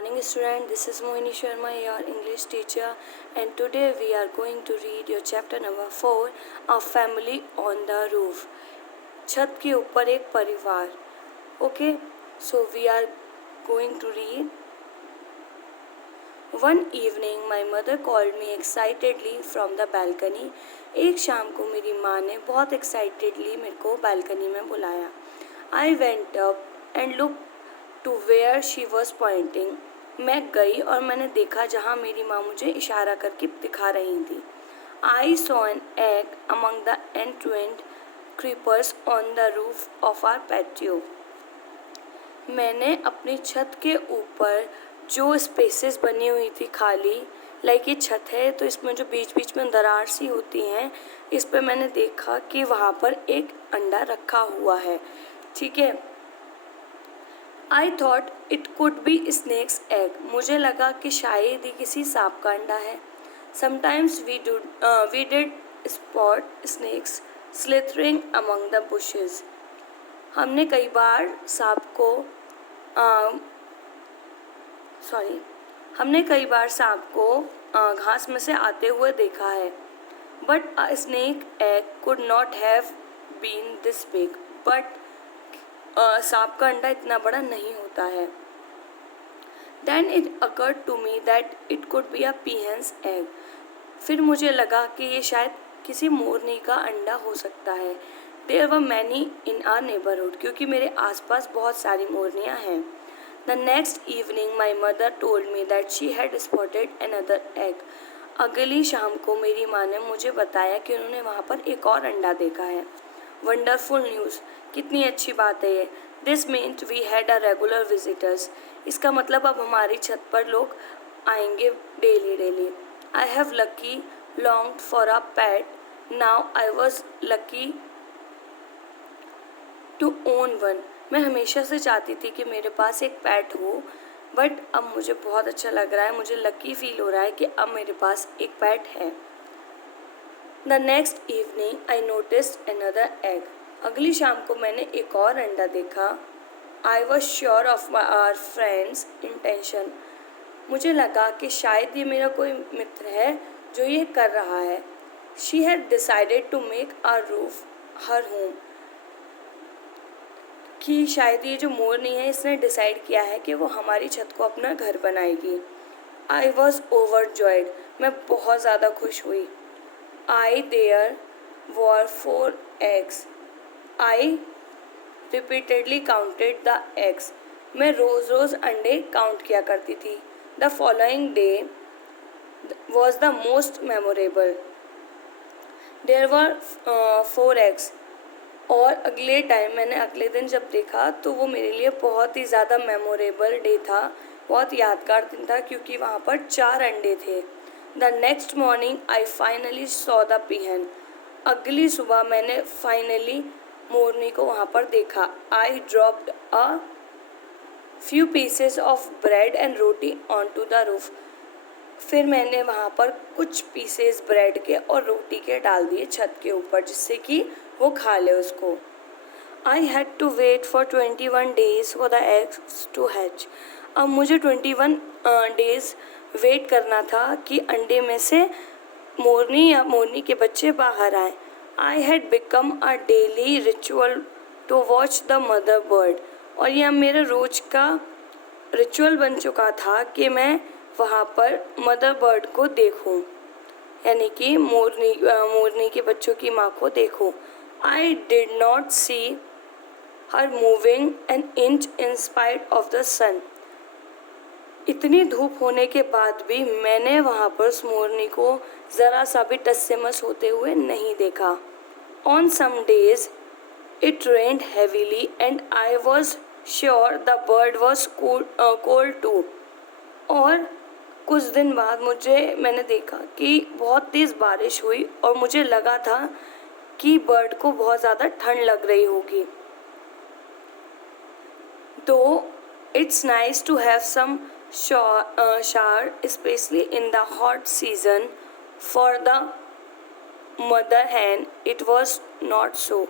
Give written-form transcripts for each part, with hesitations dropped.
morning student, this is Mohini Sharma, your English teacher, and today we are going to read your chapter number 4, A Family on the Roof. छत के ऊपर एक परिवार. Okay, so we are going to read. One evening my mother called me excitedly from the balcony. एक शाम को मेरी माँ ने बहुत excitedly मेरे को balcony में बुलाया. I went up and looked to where she was pointing. मैं गई और मैंने देखा जहाँ मेरी माँ मुझे इशारा करके दिखा रही थी. I saw an egg among the ant creepers on the roof of our patio. मैंने अपनी छत के ऊपर जो स्पेसेस बनी हुई थी खाली, लाइक ये छत है तो इसमें जो बीच बीच में दरार सी होती हैं, इस पे मैंने देखा कि वहाँ पर एक अंडा रखा हुआ है. ठीक है. I thought it could be snake's egg. मुझे लगा कि शायद ही किसी सांप का अंडा है. Sometimes we did spot snakes slithering among the bushes. हमने कई बार सांप को घास में से आते हुए देखा है. But a snake egg could not have been this big. But सांप का अंडा इतना बड़ा नहीं होता है. Then it occurred to me that it could be a peahen's egg. फिर मुझे लगा कि ये शायद किसी मोरनी का अंडा हो सकता है. There were many in our neighborhood, क्योंकि मेरे आसपास बहुत सारी मोरनियाँ हैं. The next evening my mother told me that she had spotted another egg. अगली शाम को मेरी माँ ने मुझे बताया कि उन्होंने वहाँ पर एक और अंडा देखा है. Wonderful news. कितनी अच्छी बात है ये. This meant we had a regular visitors. इसका मतलब अब हमारी छत पर लोग आएंगे daily. I have lucky longed for a pet. Now I was lucky to own one. मैं हमेशा से चाहती थी कि मेरे पास एक पेट हो, बट अब मुझे बहुत अच्छा लग रहा है, मुझे लकी फील हो रहा है कि अब मेरे पास एक पेट है. The next evening I noticed another egg. अगली शाम को मैंने एक और अंडा देखा. I was sure of our friend's intention. मुझे लगा कि शायद ये मेरा कोई मित्र है जो ये कर रहा है. She had decided to make our roof her home. कि शायद ये जो मोरनी है इसने डिसाइड किया है कि वो हमारी छत को अपना घर बनाएगी. I was overjoyed. मैं बहुत ज़्यादा खुश हुई. There were 4 eggs. I repeatedly counted the eggs. मैं रोज़ अंडे काउंट किया करती थी. The following day was the most memorable. There were 4 eggs. और मैंने अगले दिन जब देखा तो वो मेरे लिए बहुत ही ज़्यादा मेमोरेबल डे था, बहुत यादगार दिन था, क्योंकि वहाँ पर 4 अंडे थे. The next morning I finally saw the peahen. अगली सुबह मैंने फाइनली मोरनी को वहाँ पर देखा. I dropped a few pieces of bread and roti onto the roof. फिर मैंने वहाँ पर कुछ पीसेस ब्रेड के और रोटी के डाल दिए छत के ऊपर, जिससे कि वो खा ले उसको. I had to wait for 21 days for the eggs to hatch. अब मुझे 21 डेज वेट करना था कि अंडे में से मोरनी या मोरनी के बच्चे बाहर आए. I had become a daily ritual to watch the mother bird. और यह मेरा रोज का रिचुअल बन चुका था कि मैं वहाँ पर मदर बर्ड को देखूं, यानी कि मोरनी के बच्चों की माँ को देखूं. I did not see her moving an inch in spite of the sun. इतनी धूप होने के बाद भी मैंने वहाँ पर उस मोरनी को ज़रा सा भी टस से मस होते हुए नहीं देखा. On some days it rained heavily and I was sure the bird was cold too. और कुछ दिन बाद मैंने देखा कि बहुत तेज़ बारिश हुई और मुझे लगा था कि बर्ड को बहुत ज़्यादा ठंड लग रही होगी. Though it's nice to have some shower, especially in the hot season, for the mother hen it was not so.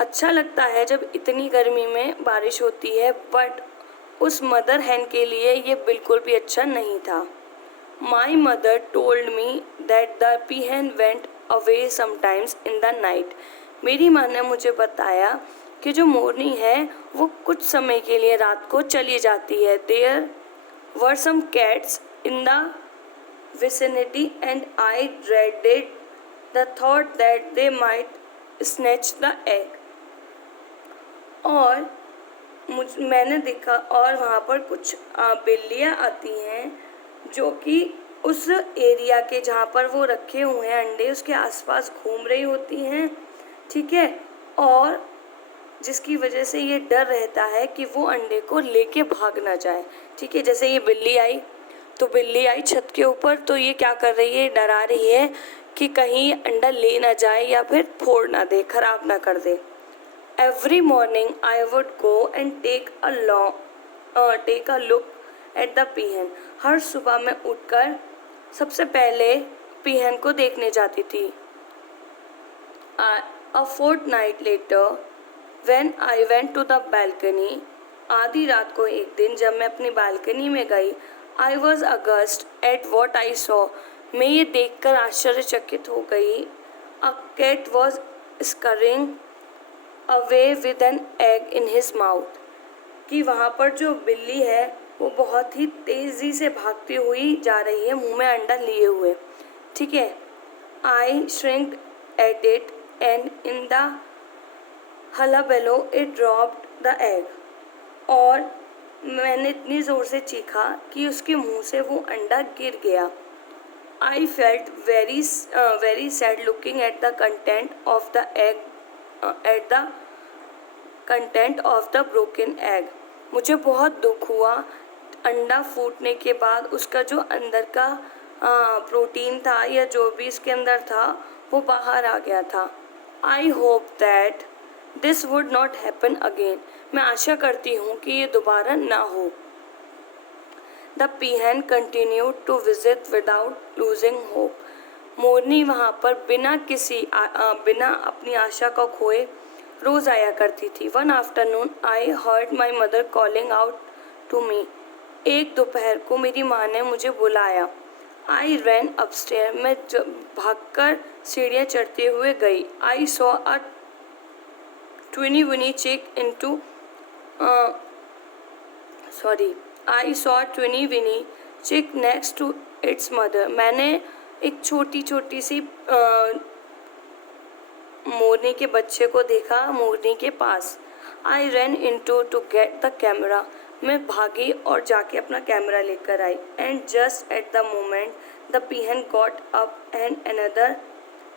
अच्छा लगता है जब इतनी गर्मी में बारिश होती है, बट उस मदर hen के लिए ये बिल्कुल भी अच्छा नहीं था। My mother told me that the peahen went away sometimes in the night. मेरी माँ ने मुझे बताया कि जो मोरनी है वो कुछ समय के लिए रात को चली जाती है। There were some cats in the vicinity and I dreaded the thought that they might snatch the egg. और मैंने देखा और वहाँ पर कुछ बिल्लियाँ आती हैं जो कि उस एरिया के जहाँ पर वो रखे हुए हैं अंडे उसके आसपास घूम रही होती हैं, ठीक है। और जिसकी वजह से ये डर रहता है कि वो अंडे को लेके भाग ना जाए, ठीक है। जैसे ये बिल्ली आई तो बिल्ली आई छत के ऊपर, तो ये क्या कर रही है, डरा रही है कि कहीं अंडा ले ना जाए या फिर फोड़ ना दे, खराब ना कर दे। Every morning I would go and take a look at the peahen. हर सुबह मैं उठकर सबसे पहले पीहन को देखने जाती थी। A fortnight later, when I went to the balcony, आधी रात को एक दिन जब मैं अपनी बालकनी में गई, I was aghast at what I saw. मैं ये देखकर आश्चर्यचकित हो गई। A cat was scurrying away with an egg in his mouth. कि वहाँ पर जो बिल्ली है वो बहुत ही तेज़ी से भागती हुई जा रही है मुंह में अंडा लिए हुए, ठीक है। I shrieked at it and in the hullabaloo it dropped the egg. और मैंने इतनी ज़ोर से चीखा कि उसके मुंह से वो अंडा गिर गया। I felt very sad looking at the content of the egg, at the content of the broken egg. मुझे बहुत दुख हुआ अंडा फूटने के बाद उसका जो अंदर का प्रोटीन था या जो भी इसके अंदर था वो बाहर आ गया था। I hope that this would not happen again. मैं आशा करती हूँ कि ये दोबारा ना हो। The peahen continued to visit without losing hope. मोरनी वहाँ पर बिना अपनी आशा को खोए रोज़ आया करती थी। One afternoon I heard my mother calling out to me. एक दोपहर को मेरी माँ ने मुझे बुलाया। I ran upstairs. मैं भागकर सीढ़ियाँ चढ़ते हुए गई। I saw a twinny winny chick I saw a twinny winny chick next to its mother. मैंने एक छोटी छोटी सी मोरनी के बच्चे को देखा मोरनी के पास। I ran into to get the camera. मैं भागी और जाके अपना कैमरा लेकर आई। And just at the moment the peahen got up and another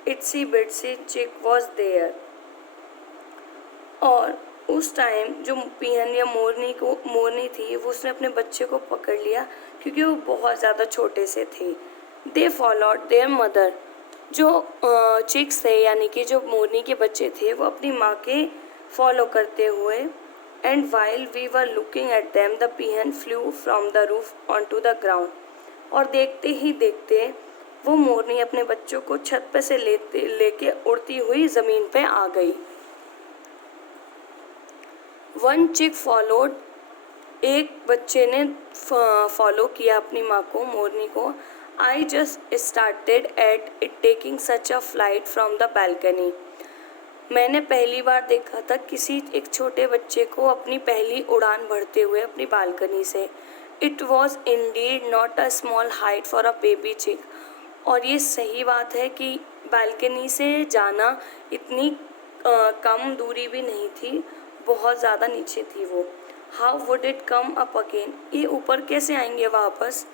itsy bitsy chick was there. और उस टाइम जो पीहन या मोरनी थी वो उसने अपने बच्चे को पकड़ लिया क्योंकि वो बहुत ज़्यादा छोटे से थे। They followed their mother. जो चिक्स थे यानी कि जो मोरनी के बच्चे थे वो अपनी माँ के फॉलो करते हुए and while we were looking at them the peahen flew from the roof onto the ground. और देखते ही देखते वो मोरनी अपने बच्चों को छत पे से लेके उड़ती हुई ज़मीन पे आ गई। One chick followed. एक बच्चे ने फॉलो किया अपनी माँ को मोरनी को। I just started at it taking such a flight from the balcony. मैंने पहली बार देखा था किसी एक छोटे बच्चे को अपनी पहली उड़ान भरते हुए अपनी बालकनी से। It was indeed not a small height for a baby chick. और ये सही बात है कि बालकनी से जाना इतनी कम दूरी भी नहीं थी, बहुत ज़्यादा नीचे थी वो। How would it come up again? ये ऊपर कैसे आएंगे वापस?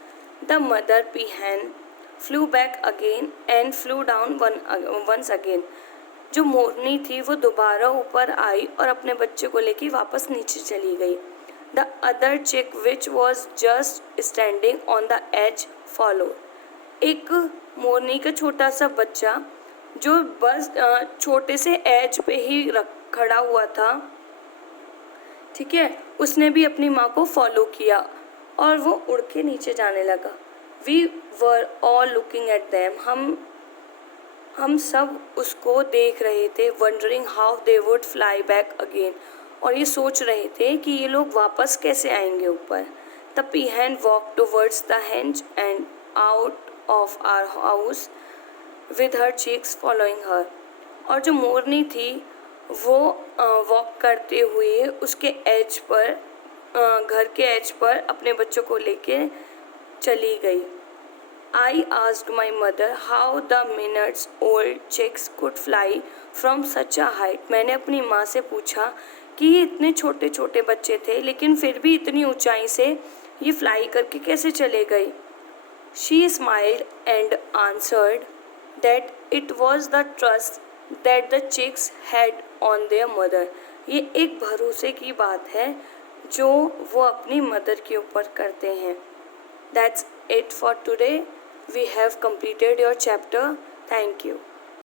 The mother peahen flew back again and flew down once again. जो मोरनी थी वो दोबारा ऊपर आई और अपने बच्चे को लेके वापस नीचे चली गई। The other chick which was just standing on the edge followed. एक मोरनी का छोटा सा बच्चा जो बस छोटे से एज पे ही खड़ा हुआ था, ठीक है, उसने भी अपनी माँ को फॉलो किया और वो उड़ के नीचे जाने लगा। We were all looking at them. हम सब उसको देख रहे थे। Wondering how they would fly back again. और ये सोच रहे थे कि ये लोग वापस कैसे आएंगे ऊपर। The peahen walk towards the hens and out of our house with her chicks following her. और जो मोरनी थी वो वॉक करते हुए उसके एज पर घर के एज पर अपने बच्चों को लेके चली गई। I asked my mother how the minutes old chicks could fly from such a height. मैंने अपनी माँ से पूछा कि ये इतने छोटे छोटे बच्चे थे लेकिन फिर भी इतनी ऊंचाई से ये फ्लाई करके कैसे चले गए। She smiled and answered that it was the trust that the chicks had on their mother. ये एक भरोसे की बात है जो वो अपनी मदर के ऊपर करते हैं। That's it for today. We have completed your chapter. Thank you.